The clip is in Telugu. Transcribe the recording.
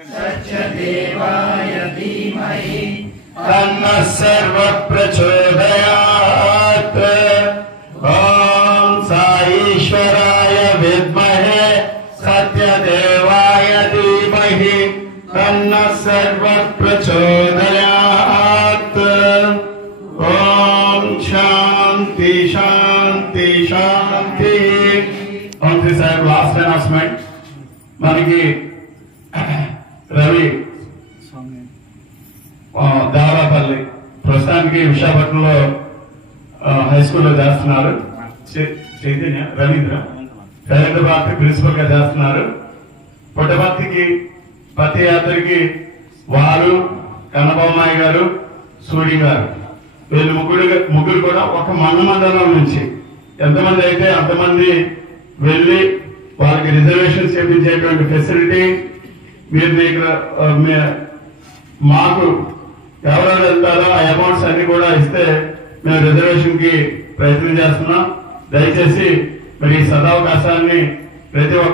सत्यदेवाय धीमहि तन्नः सर्वः प्रचोदयात्। ॐ साईश्वराय विद्महे सत्यदेवाय धीमहि तन्नः सर्वः प्रचोदयात्। ॐ शांति शांति शांति। मंत्री साहब लास्ट अनाउंसमेंट మనకి రవి దారాపల్లి ప్రస్తుతానికి విశాఖపట్నంలో హై స్కూల్లో చేస్తున్నారు. చైతన్య రవీంద్ర భారతి ప్రిన్సిపల్ గా చేస్తున్నారు. పుట్టపర్తికి పతి యాత్రకి వారు కన్నబొమ్మాయి గారు సూరి గారు వీళ్ళు ముగ్గురు కూడా ఒక మండలం నుంచి ఎంతమంది అయితే అంతమంది వెళ్లి వాళ్ళకి రిజర్వేషన్ చేయించేటువంటి ఫెసిలిటీ మీరు ఇక్కడ మాకు ఎవరెవరు వెళ్తారో ఆ అమౌంట్స్ అన్ని కూడా ఇస్తే మేము రిజర్వేషన్ కి ప్రయత్నం చేస్తున్నాం. దయచేసి మరి ఈ సదవకాశాన్ని ప్రతి ఒక్క